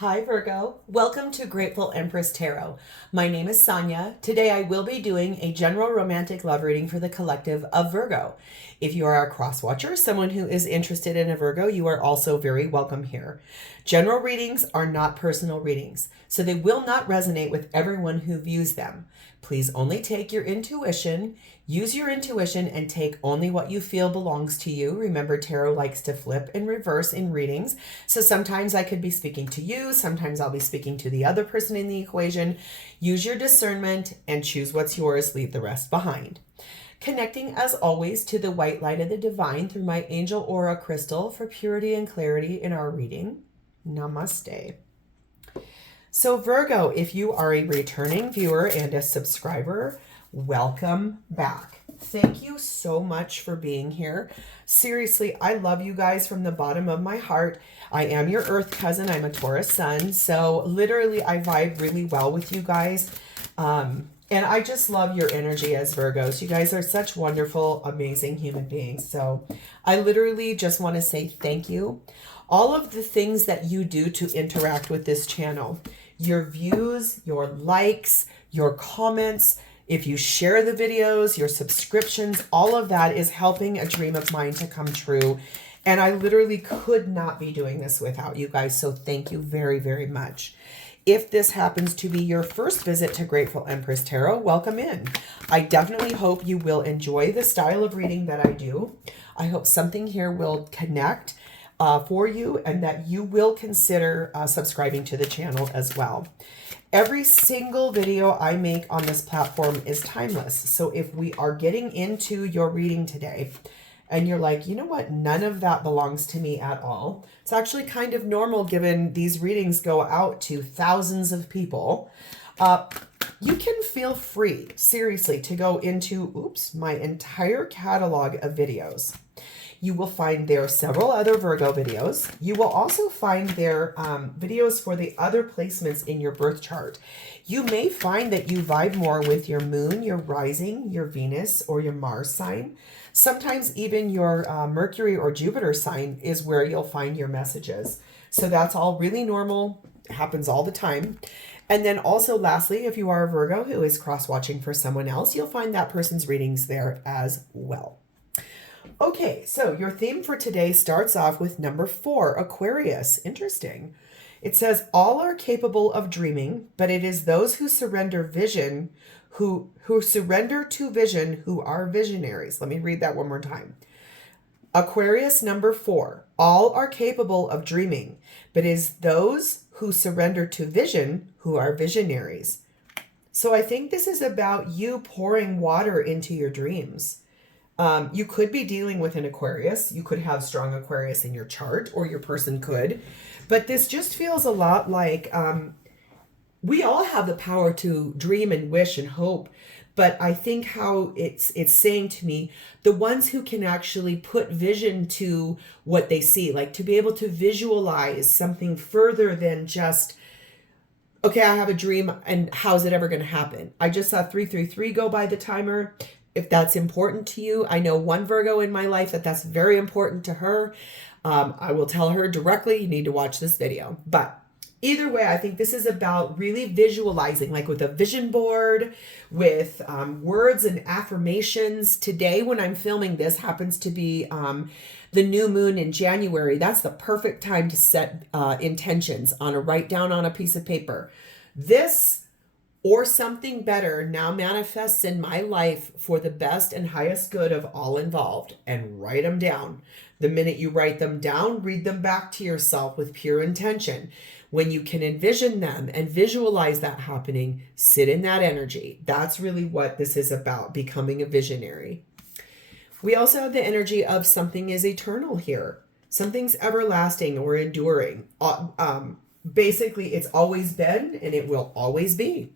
Hi Virgo, welcome to Grateful Empress Tarot. My name is Sonia. Today I will be doing a general romantic love reading for the collective of Virgo. If you are a cross watcher, someone who is interested in a Virgo, you are also very welcome here. General readings are not personal readings, so they will not resonate with everyone who views them. Please only take your intuition, use your intuition, and take only what you feel belongs to you. Remember, tarot likes to flip and reverse in readings, so sometimes I could be speaking to you, sometimes I'll be speaking to the other person in the equation. Use your discernment and choose what's yours, leave the rest behind. Connecting as always to the white light of the divine through my angel aura crystal for purity and clarity in our reading. Namaste. So Virgo, if you are a returning viewer and a subscriber, welcome back. Thank you so much for being here. Seriously, I love you guys from the bottom of my heart. I am your earth cousin. I'm a Taurus sun. So literally I vibe really well with you guys. And I just love your energy as Virgos. You guys are such wonderful, amazing human beings. So I literally just want to say thank you. All of the things that you do to interact with this channel, your views, your likes, your comments, if you share the videos, your subscriptions, all of that is helping a dream of mine to come true. And I literally could not be doing this without you guys. So thank you very, very much. If this happens to be your first visit to Grateful Empress Tarot, welcome in. I definitely hope you will enjoy the style of reading that I do. I hope something here will connect for you and that you will consider subscribing to the channel as well. Every single video I make on this platform is timeless. So if we are getting into your reading today and you're like, you know what, none of that belongs to me at all. It's actually kind of normal given these readings go out to thousands of people. You can feel free, seriously, to go into, my entire catalog of videos. You will find there several other Virgo videos. You will also find there videos for the other placements in your birth chart. You may find that you vibe more with your moon, your rising, your Venus, or your Mars sign. Sometimes even your Mercury or Jupiter sign is where you'll find your messages. So that's all really normal. It happens all the time. And then also lastly, if you are a Virgo who is cross-watching for someone else, you'll find that person's readings there as well. Okay, so your theme for today starts off with number 4, Aquarius. Interesting. It says, all are capable of dreaming, but it is those who surrender vision, who surrender to vision, who are visionaries. Let me read that one more time. Aquarius number 4, all are capable of dreaming, but it is those who surrender to vision, who are visionaries. So I think this is about you pouring water into your dreams. You could be dealing with an Aquarius. You could have strong Aquarius in your chart, or your person could. But this just feels a lot like we all have the power to dream and wish and hope. But I think how it's saying to me, the ones who can actually put vision to what they see, like to be able to visualize something further than just, okay, I have a dream and how's it ever going to happen? I just saw 333 go by the timer. If that's important to you, I know one Virgo in my life that's very important to her. I will tell her directly, you need to watch this video. But either way, I think this is about really visualizing, like with a vision board, with words and affirmations. Today, when I'm filming this, happens to be the new moon in January. That's the perfect time to set intentions write down on a piece of paper. This or something better now manifests in my life for the best and highest good of all involved, and write them down. The minute you write them down, read them back to yourself with pure intention. When you can envision them and visualize that happening, sit in that energy. That's really what this is about, becoming a visionary. We also have the energy of something is eternal here. Something's everlasting or enduring. Basically, it's always been and it will always be.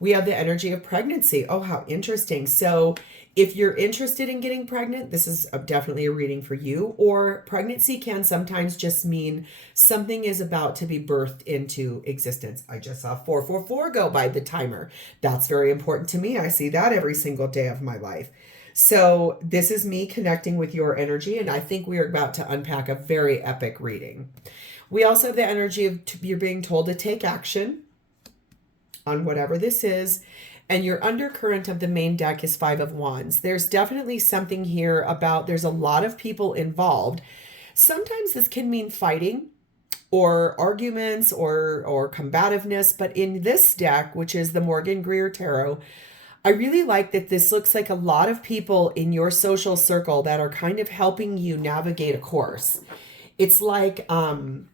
We have the energy of pregnancy. Oh, how interesting. So if you're interested in getting pregnant, this is definitely a reading for you. Or pregnancy can sometimes just mean something is about to be birthed into existence. I just saw 444 go by the timer. That's very important to me. I see that every single day of my life. So this is me connecting with your energy, and I think we are about to unpack a very epic reading. We also have the energy of you're being told to take action on whatever this is. And your undercurrent of the main deck is Five of Wands. There's definitely something here about there's a lot of people involved. Sometimes this can mean fighting or arguments or combativeness. But in this deck, which is the Morgan-Greer Tarot, I really like that this looks like a lot of people in your social circle that are kind of helping you navigate a course. It's like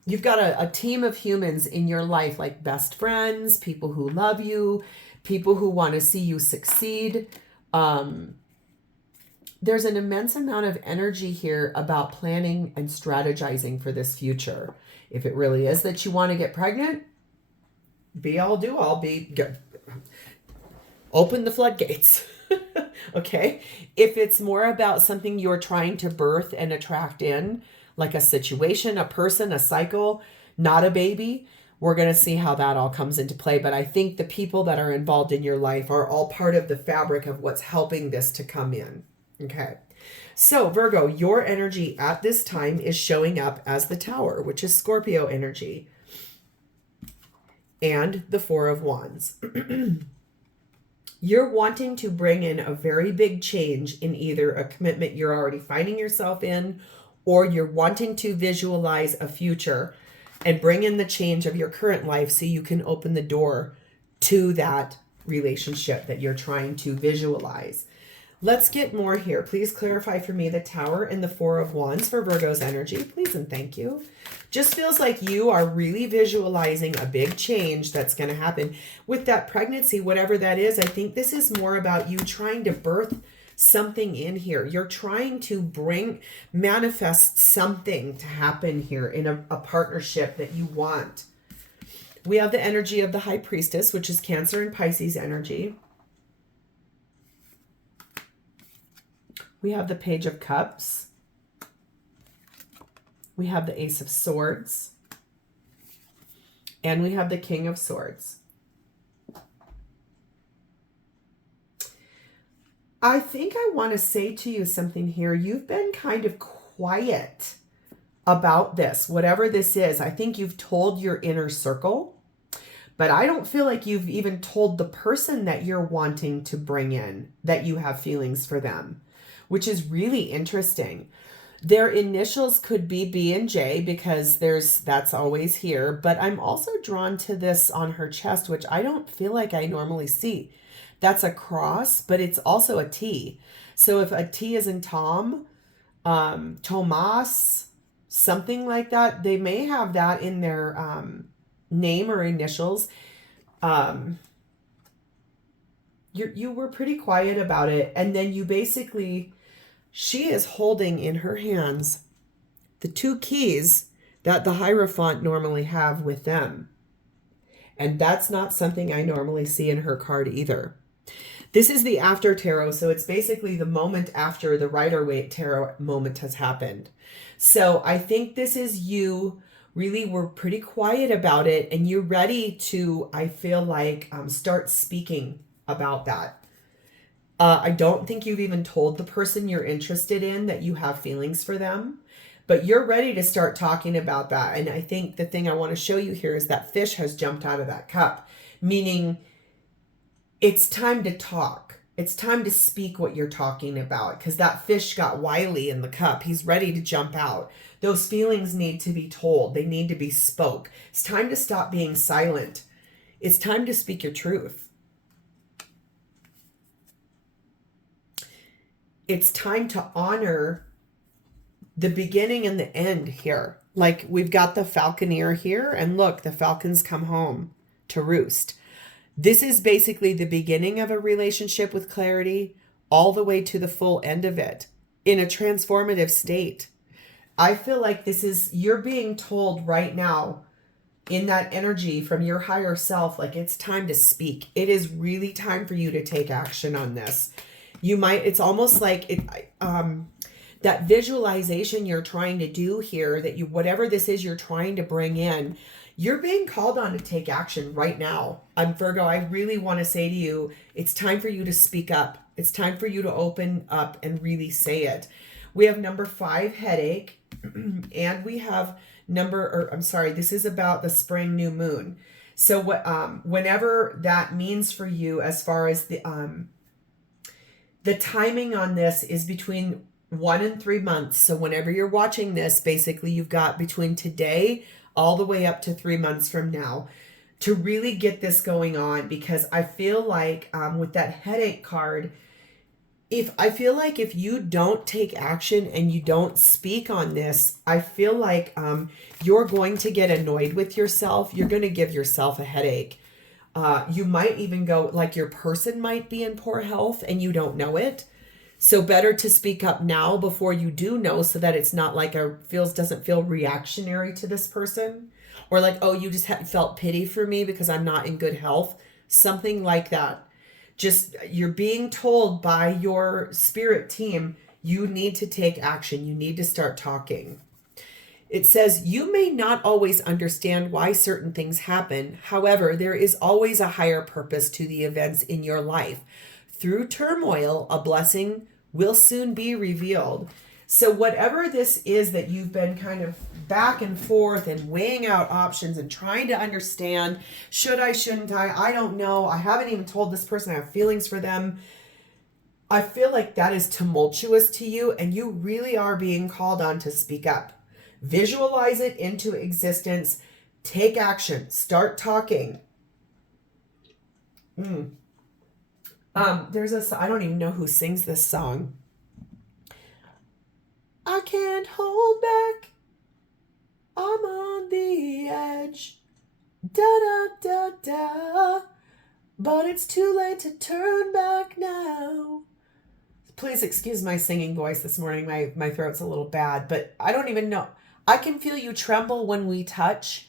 you've got a team of humans in your life, like best friends, people who love you, people who want to see you succeed. There's an immense amount of energy here about planning and strategizing for this future. If it really is that you want to get pregnant, be all do all, be good. Open the floodgates. Okay. If it's more about something you're trying to birth and attract in, like a situation, a person, a cycle, not a baby, we're going to see how that all comes into play. But I think the people that are involved in your life are all part of the fabric of what's helping this to come in. Okay. So Virgo, your energy at this time is showing up as the Tower, which is Scorpio energy, and the Four of Wands. You're wanting to bring in a very big change in either a commitment you're already finding yourself in, or you're wanting to visualize a future and bring in the change of your current life so you can open the door to that relationship that you're trying to visualize. Let's get more here. Please clarify for me the Tower and the Four of Wands for Virgo's energy, please and thank you. Just feels like you are really visualizing a big change that's going to happen with that pregnancy, whatever that is. I think this is more about you trying to birth something in here. You're trying to manifest something to happen here in a partnership that you want. We have the energy of the High Priestess, which is Cancer and Pisces energy. We have the Page of Cups. We have the Ace of Swords. And we have the King of Swords. I think I want to say to you something here. You've been kind of quiet about this, whatever this is. I think you've told your inner circle, but I don't feel like you've even told the person that you're wanting to bring in that you have feelings for them, which is really interesting. Their initials could be B and J because that's always here, but I'm also drawn to this on her chest, which I don't feel like I normally see. That's a cross, but it's also a T. So if a T is in Tom, Tomas, something like that, they may have that in their name or initials. You were pretty quiet about it. And then you basically, she is holding in her hands the two keys that the Hierophant normally have with them. And that's not something I normally see in her card either. This is the after tarot, so it's basically the moment after the Rider-Waite tarot moment has happened. So I think this is you really were pretty quiet about it, and you're ready to, I feel like, start speaking about that. I don't think you've even told the person you're interested in that you have feelings for them, but you're ready to start talking about that. And I think the thing I want to show you here is that fish has jumped out of that cup, meaning it's time to talk. It's time to speak what you're talking about, because that fish got wily in the cup. He's ready to jump out. Those feelings need to be told. They need to be spoke. It's time to stop being silent. It's time to speak your truth. It's time to honor the beginning and the end here. Like we've got the falconer here, and look, the falcons come home to roost. This is basically the beginning of a relationship with clarity all the way to the full end of it in a transformative state. I feel like this is, you're being told right now in that energy from your higher self, like it's time to speak. It is really time for you to take action on this. You might, it's almost like that visualization you're trying to do here, that you, whatever this is you're trying to bring in, you're being called on to take action right now. Virgo, I really want to say to you, it's time for you to speak up. It's time for you to open up and really say it. We have number 5, headache, and we have This is about the spring new moon. So what, whenever that means for you, as far as the timing on this is between 1 and 3 months. So whenever you're watching this, basically you've got between today all the way up to 3 months from now to really get this going on, because I feel like with that headache card, if you don't take action and you don't speak on this, I feel like you're going to get annoyed with yourself. You're going to give yourself a headache. You might even go, like, your person might be in poor health and you don't know it. So better to speak up now before you do know, so that it's not like doesn't feel reactionary to this person, or like, oh, you just felt pity for me because I'm not in good health. Something like that. Just, you're being told by your spirit team, you need to take action. You need to start talking. It says, you may not always understand why certain things happen. However, there is always a higher purpose to the events in your life. Through turmoil, a blessing will soon be revealed. So whatever this is that you've been kind of back and forth and weighing out options and trying to understand, should I, shouldn't I don't know. I haven't even told this person I have feelings for them. I feel like that is tumultuous to you, and you really are being called on to speak up. Visualize it into existence. Take action. Start talking. There's I don't even know who sings this song. I can't hold back. I'm on the edge. Da da da da. But it's too late to turn back now. Please excuse my singing voice this morning. My throat's a little bad, but I don't even know. I can feel you tremble when we touch.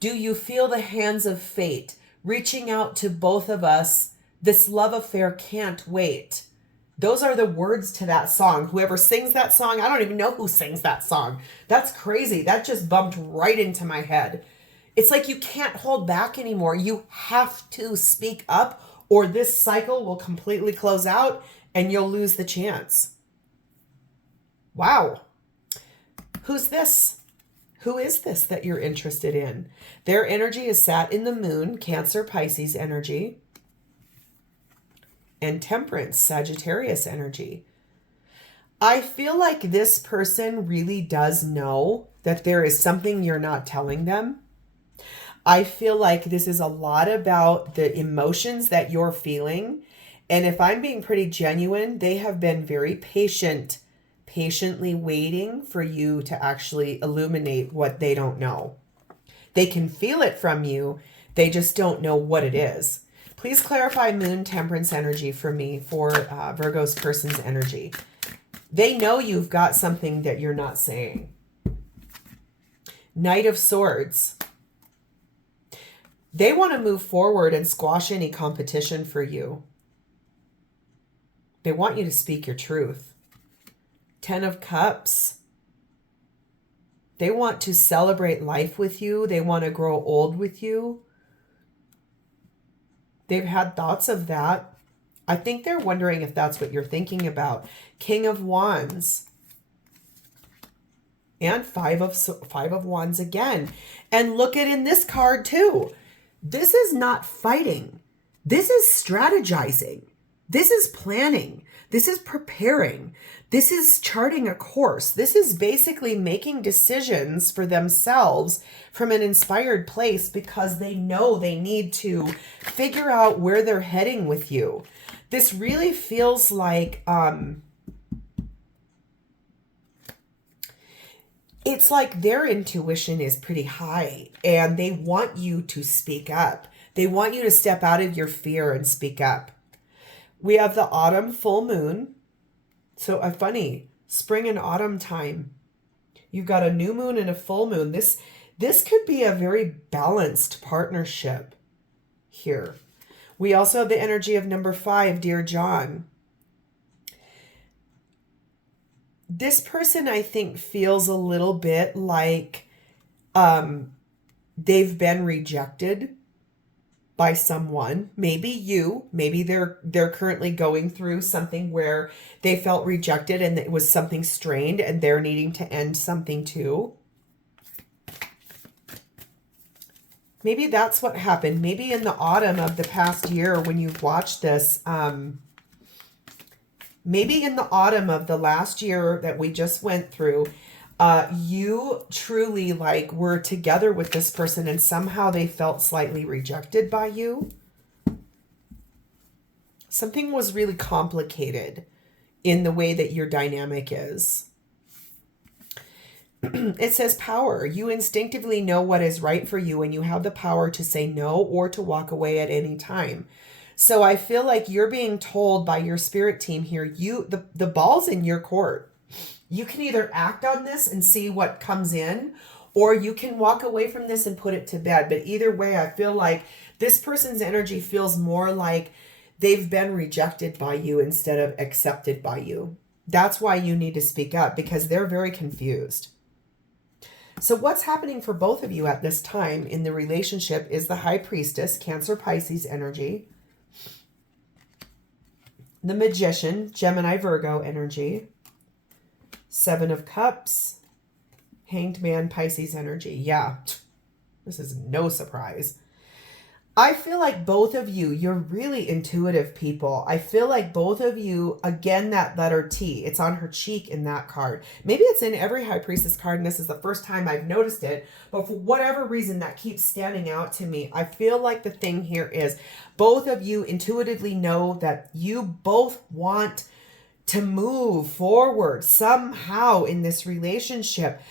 Do you feel the hands of fate reaching out to both of us? This love affair can't wait. Those are the words to that song. Whoever sings that song, I don't even know who sings that song. That's crazy. That just bumped right into my head. It's like you can't hold back anymore. You have to speak up, or this cycle will completely close out and you'll lose the chance. Wow. Who's this? Who is this that you're interested in? Their energy is sat in the moon, Cancer, Pisces energy, and Temperance, Sagittarius energy. I feel like this person really does know that there is something you're not telling them. I feel like this is a lot about the emotions that you're feeling. And if I'm being pretty genuine, they have been very patiently waiting for you to actually illuminate what they don't know. They can feel it from you. They just don't know what it is. Please clarify Moon Temperance energy for me for Virgo's person's energy. They know you've got something that you're not saying. Knight of Swords. They want to move forward and squash any competition for you. They want you to speak your truth. Ten of Cups. They want to celebrate life with you. They want to grow old with you. They've had thoughts of that. I think they're wondering if that's what you're thinking about. King of Wands. And Five of Wands again. And look at in this card too. This is not fighting. This is strategizing. This is planning. This is preparing. This is charting a course. This is basically making decisions for themselves from an inspired place, because they know they need to figure out where they're heading with you. This really feels like it's like their intuition is pretty high and they want you to speak up. They want you to step out of your fear and speak up. We have the autumn full moon. So funny, spring and autumn time. You've got a new moon and a full moon. This could be a very balanced partnership here. We also have the energy of number 5, Dear John. This person, I think, feels a little bit like they've been rejected by someone. Maybe you, maybe they're currently going through something where they felt rejected and it was something strained and they're needing to end something too. Maybe that's what happened. Maybe in the autumn of the past year when you watched this, maybe in the autumn of the last year that we just went through, you truly like were together with this person and somehow they felt slightly rejected by you. Something was really complicated in the way that your dynamic is. It says power. You instinctively know what is right for you and you have the power to say no or to walk away at any time. So I feel like you're being told by your spirit team here, the ball's in your court. You can either act on this and see what comes in, or you can walk away from this and put it to bed. But either way, I feel like this person's energy feels more like they've been rejected by you instead of accepted by you. That's why you need to speak up, because they're very confused. So what's happening for both of you at this time in the relationship is the High Priestess, Cancer, Pisces energy. The Magician, Gemini, Virgo energy. Seven of Cups, Hanged Man, Pisces energy. Yeah, this is no surprise. I feel like both of you, you're really intuitive people. I feel like both of you, again, that letter T, it's on her cheek in that card. Maybe it's in every High Priestess card, and this is the first time I've noticed it, but for whatever reason that keeps standing out to me. I feel like the thing here is both of you intuitively know that you both want to move forward somehow in this relationship,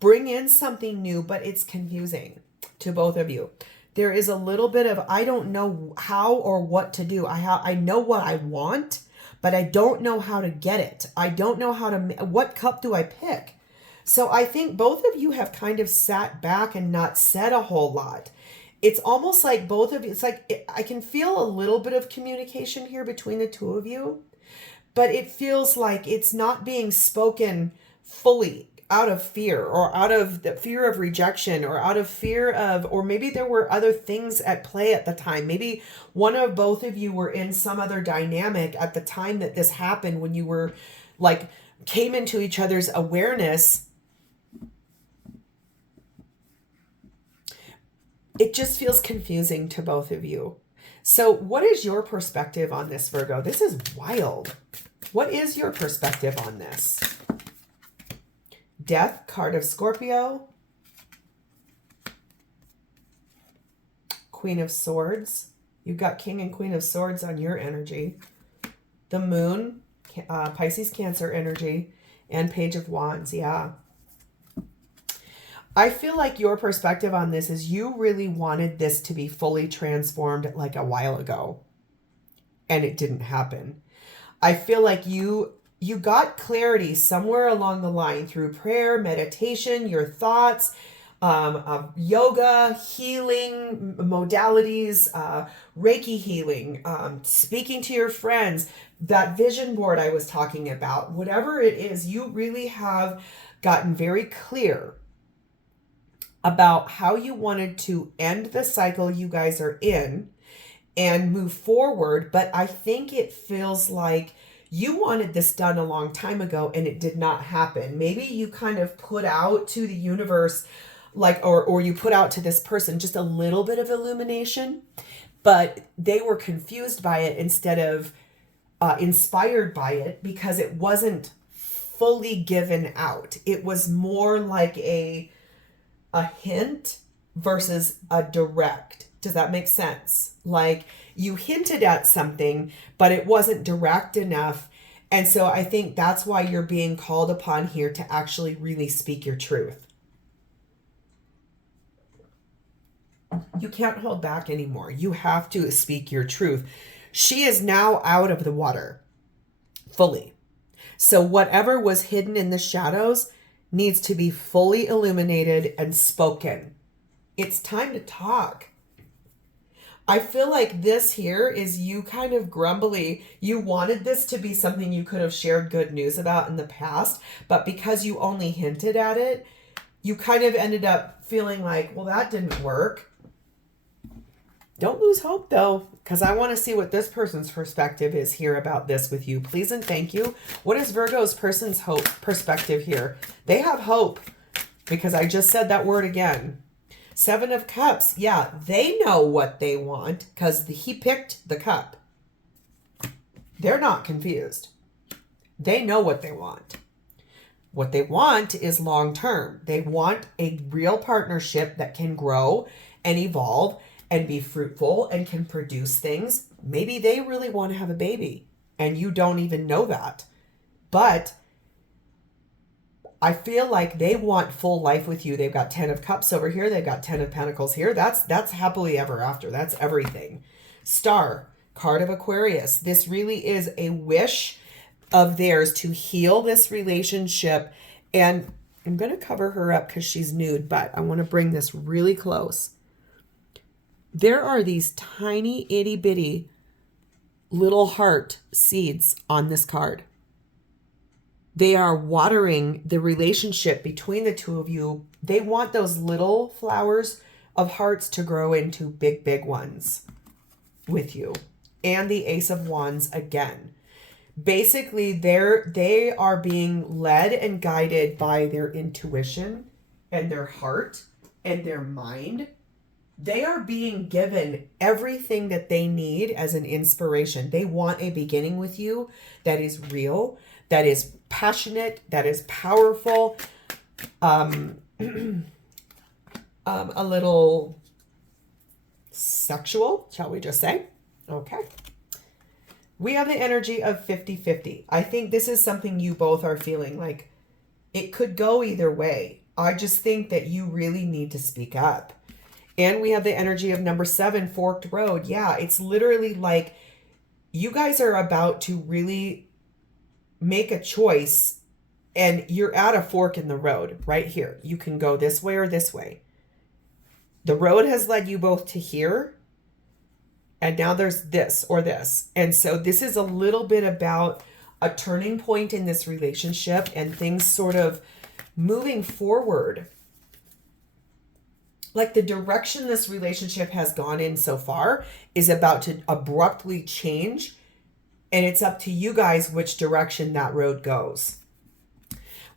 bring in something new, but it's confusing to both of you. There is a little bit of, I don't know how or what to do. I know what I want, but I don't know how to get it. I don't know what cup do I pick? So I think both of you have kind of sat back and not said a whole lot. It's almost like both of you, it's like, I can feel a little bit of communication here between the two of you, but it feels like it's not being spoken fully out of fear, or out of the fear of rejection, or out of fear of, or maybe there were other things at play at the time. Maybe one of both of you were in some other dynamic at the time that this happened, when you were like, came into each other's awareness. It just feels confusing to both of you. So what is your perspective on this, Virgo? This is wild. What is your perspective on this? Death, card of Scorpio. Queen of Swords. You've got King and Queen of Swords on your energy. The Moon, Pisces, Cancer energy. And Page of Wands, yeah. I feel like your perspective on this is you really wanted this to be fully transformed like a while ago. And it didn't happen. I feel like you got clarity somewhere along the line through prayer, meditation, your thoughts, yoga, healing modalities, Reiki healing, speaking to your friends, that vision board I was talking about, whatever it is, you really have gotten very clear about how you wanted to end the cycle you guys are in and move forward. But I think it feels like you wanted this done a long time ago and it did not happen. Maybe you kind of put out to the universe, like, or you put out to this person just a little bit of illumination, but they were confused by it instead of inspired by it, because it wasn't fully given out. It was more like a hint versus a direct. Does that make sense? Like, you hinted at something, but it wasn't direct enough. And so I think that's why you're being called upon here to actually really speak your truth. You can't hold back anymore. You have to speak your truth. She is now out of the water fully. So whatever was hidden in the shadows needs to be fully illuminated and spoken. It's time to talk. I feel like this here is you kind of grumbly. You wanted this to be something you could have shared good news about in the past, but because you only hinted at it, you kind of ended up feeling like, well, that didn't work. Don't lose hope though, because I want to see what this person's perspective is here about this with you. Please and thank you. What is Virgo's person's hope perspective here? They have hope, because I just said that word again. Seven of Cups. Yeah, they know what they want because he picked the cup. They're not confused. They know what they want. What they want is long term. They want a real partnership that can grow and evolve and be fruitful and can produce things. Maybe they really want to have a baby and you don't even know that. But I feel like they want full life with you. They've got 10 of Cups over here. They've got 10 of Pentacles here. That's happily ever after. That's everything. Star, card of Aquarius. This really is a wish of theirs to heal this relationship. And I'm going to cover her up because she's nude, but I want to bring this really close. There are these tiny itty bitty little heart seeds on this card. They are watering the relationship between the two of you. They want those little flowers of hearts to grow into big, big ones with you. And the Ace of Wands again. Basically, they are being led and guided by their intuition and their heart and their mind. They are being given everything that they need as an inspiration. They want a beginning with you that is real, that is passionate, that is powerful, a little sexual, shall we just say? Okay. We have the energy of 50-50. I think this is something you both are feeling like it could go either way. I just think that you really need to speak up. And we have the energy of number 7, forked road. Yeah, it's literally like you guys are about to really make a choice and you're at a fork in the road right here. You can go this way or this way. The road has led you both to here. And now there's this or this. And so this is a little bit about a turning point in this relationship and things sort of moving forward. Like the direction this relationship has gone in so far is about to abruptly change. And it's up to you guys which direction that road goes.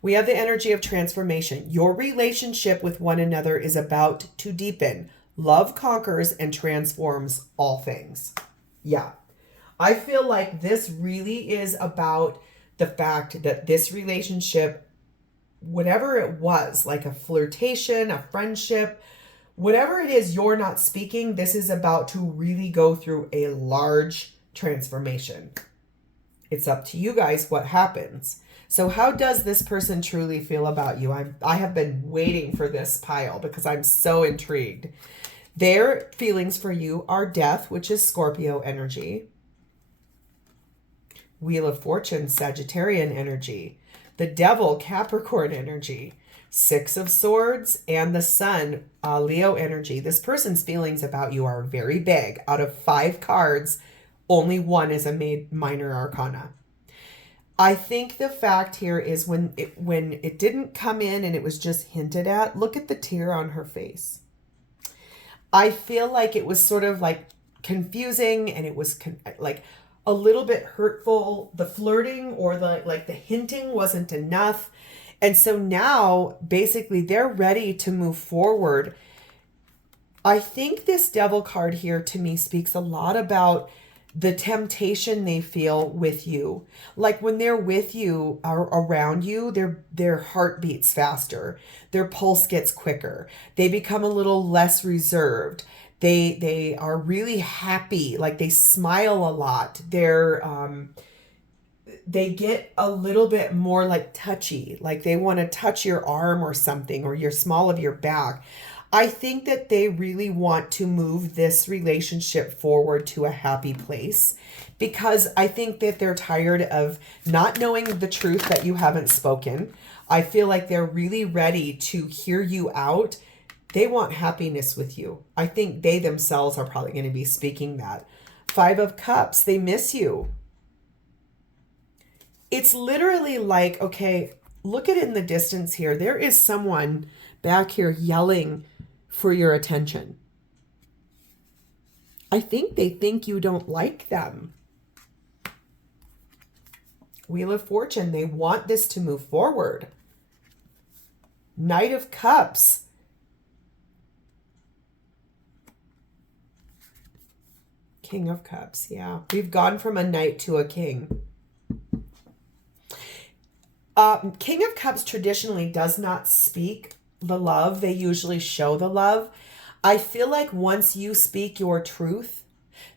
We have the energy of transformation. Your relationship with one another is about to deepen. Love conquers and transforms all things. Yeah. I feel like this really is about the fact that this relationship, whatever it was, like a flirtation, a friendship, whatever it is you're not speaking, this is about to really go through a large transformation. It's up to you guys what happens. So how does this person truly feel about you? I have been waiting for this pile because I'm so intrigued. Their feelings for you are death, which is Scorpio energy. Wheel of Fortune, Sagittarian energy. The Devil, Capricorn energy. Six of Swords and the Sun, Leo energy. This person's feelings about you are very big. Out of 5 cards, only one is a minor arcana. I think the fact here is when it didn't come in and it was just hinted at, look at the tear on her face. I feel like it was sort of like confusing and it was like a little bit hurtful. The flirting or the hinting wasn't enough. And so now basically they're ready to move forward. I think this Devil card here to me speaks a lot about the temptation they feel with you. Like when they're with you or around you, their heart beats faster. Their pulse gets quicker. They become a little less reserved. They are really happy. Like they smile a lot. They get a little bit more like touchy. Like they want to touch your arm or something or your small of your back. I think that they really want to move this relationship forward to a happy place because I think that they're tired of not knowing the truth that you haven't spoken. I feel like they're really ready to hear you out. They want happiness with you. I think they themselves are probably going to be speaking that. 5 of Cups, they miss you. It's literally like, okay, look at it in the distance here. There is someone back here yelling for your attention. I think they think you don't like them. Wheel of Fortune, they want this to move forward. Knight of Cups. King of Cups, yeah. We've gone from a knight to a king. King of Cups traditionally does not speak the love. They usually show the love. I feel like once you speak your truth,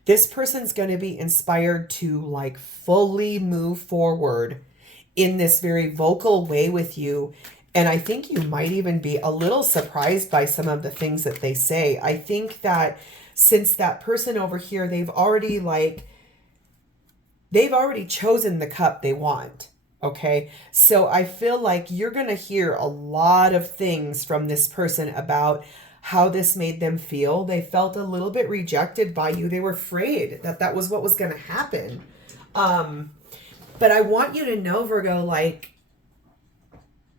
this person's going to be inspired to like fully move forward in this very vocal way with you. And I think you might even be a little surprised by some of the things that they say. I think that since that person over here, they've already chosen the cup they want. Okay. So I feel like you're going to hear a lot of things from this person about how this made them feel. They felt a little bit rejected by you. They were afraid that that was what was going to happen. But I want you to know, Virgo, like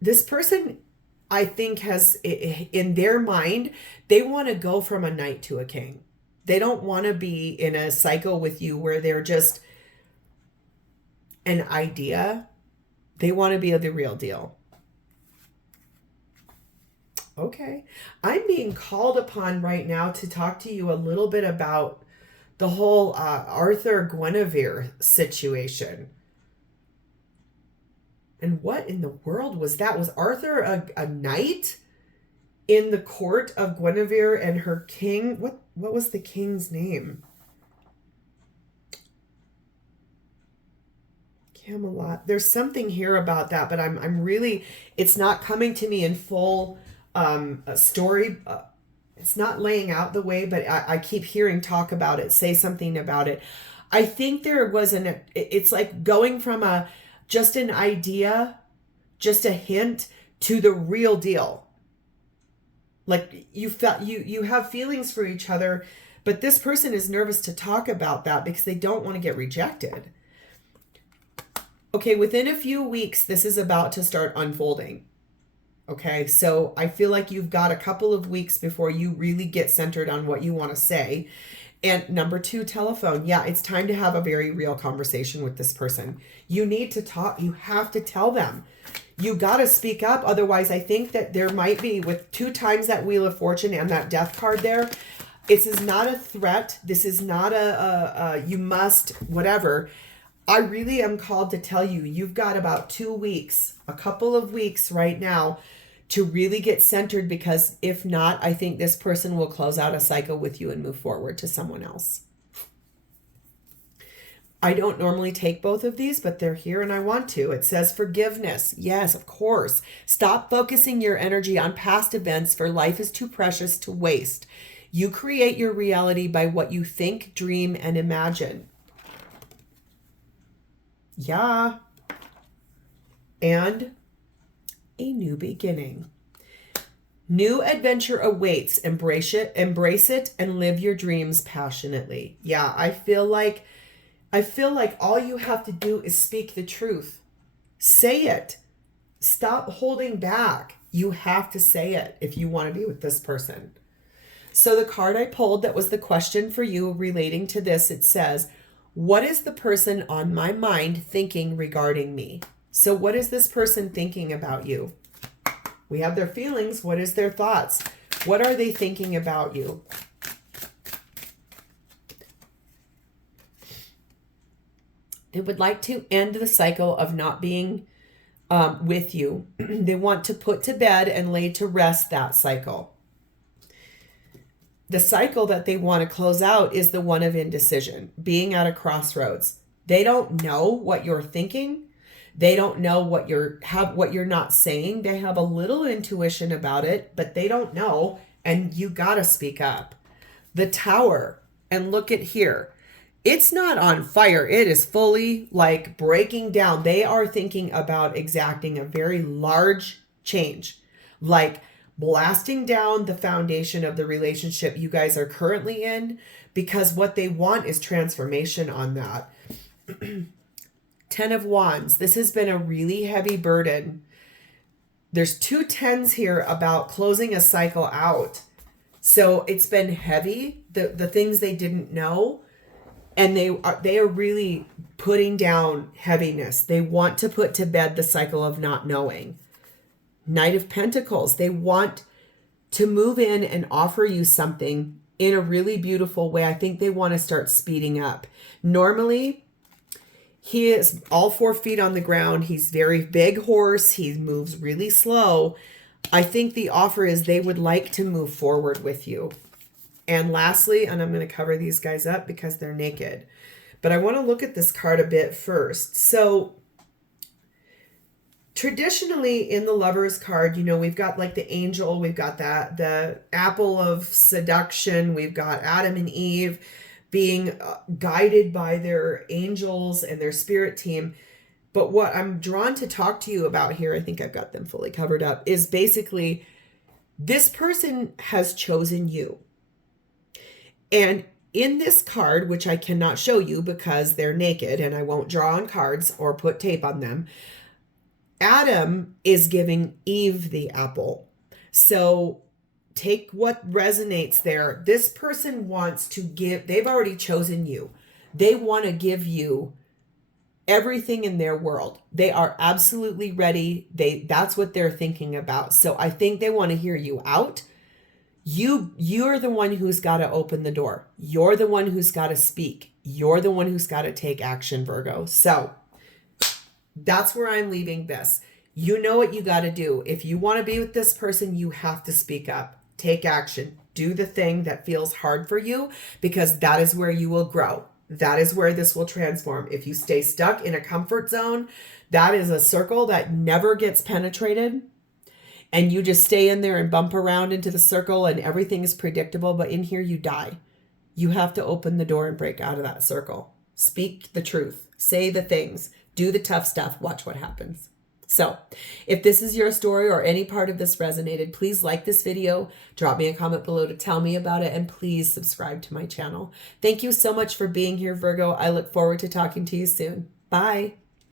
this person, I think has in their mind, they want to go from a knight to a king. They don't want to be in a cycle with you where they're just an idea. They want to be the real deal. Okay. I'm being called upon right now to talk to you a little bit about the whole Arthur Guinevere situation. And what in the world was that? Was Arthur a knight in the court of Guinevere and her king? What was the king's name? Camelot. There's something here about that, but I'm really, it's not coming to me in full story. It's not laying out the way, but I keep hearing talk about it, say something about it. I think there was it's like going from just an idea, just a hint to the real deal. Like you have feelings for each other, but this person is nervous to talk about that because they don't want to get rejected. Okay, within a few weeks, this is about to start unfolding. Okay, so I feel like you've got a couple of weeks before you really get centered on what you want to say. And number 2, telephone. Yeah, it's time to have a very real conversation with this person. You need to talk. You have to tell them. You got to speak up. Otherwise, I think that there might be, with 2 times that Wheel of Fortune and that Death card there, this is not a threat. This is not you must, whatever. I really am called to tell you, you've got about 2 weeks, a couple of weeks right now to really get centered, because if not, I think this person will close out a cycle with you and move forward to someone else. I don't normally take both of these, but they're here and I want to. It says forgiveness. Yes, of course. Stop focusing your energy on past events, for life is too precious to waste. You create your reality by what you think, dream, and imagine. Yeah. And a new beginning. New adventure awaits. Embrace it and live your dreams passionately. Yeah, I feel like all you have to do is speak the truth. Say it. Stop holding back. You have to say it if you want to be with this person. So the card I pulled that was the question for you relating to this, it says, what is the person on my mind thinking regarding me? So what is this person thinking about you? We have their feelings. What is their thoughts? What are they thinking about you? They would like to end the cycle of not being with you. They want to put to bed and lay to rest that cycle. The cycle that they want to close out is the one of indecision, being at a crossroads. They don't know what you're thinking. They don't know what you're not saying. They have a little intuition about it, but they don't know, and you got to speak up. The Tower, and look at here. It's not on fire. It is fully like breaking down. They are thinking about exacting a very large change, like blasting down the foundation of the relationship you guys are currently in, because what they want is transformation on that. 10 of Wands. This has been a really heavy burden. There's 2 10s here about closing a cycle out. So it's been heavy, the things they didn't know, and they are really putting down heaviness. They want to put to bed the cycle of not knowing. Knight of Pentacles. They want to move in and offer you something in a really beautiful way. I think they want to start speeding up. Normally, he is all 4 feet on the ground. He's very big horse. He moves really slow. I think the offer is they would like to move forward with you. And lastly, and I'm going to cover these guys up because they're naked, but I want to look at this card a bit first. So traditionally in the Lovers card, you know, we've got like the angel, we've got that, the apple of seduction, we've got Adam and Eve being guided by their angels and their spirit team. But what I'm drawn to talk to you about here, I think I've got them fully covered up, is basically this person has chosen you. And in this card, which I cannot show you because they're naked and I won't draw on cards or put tape on them, Adam is giving Eve the apple. So take what resonates there. This person wants to give, they've already chosen you. They want to give you everything in their world. They are absolutely ready. That's what they're thinking about. So I think they want to hear you out. You're the one who's got to open the door. You're the one who's got to speak. You're the one who's got to take action, Virgo. So that's where I'm leaving this. You know what you got to do. If you want to be with this person, you have to speak up. Take action. Do the thing that feels hard for you, because that is where you will grow. That is where this will transform. If you stay stuck in a comfort zone, that is a circle that never gets penetrated. And you just stay in there and bump around into the circle and everything is predictable. But in here you die. You have to open the door and break out of that circle. Speak the truth. Say the things. Do the tough stuff. Watch what happens. So if this is your story or any part of this resonated, please like this video, drop me a comment below to tell me about it, and please subscribe to my channel. Thank you so much for being here, Virgo. I look forward to talking to you soon. Bye.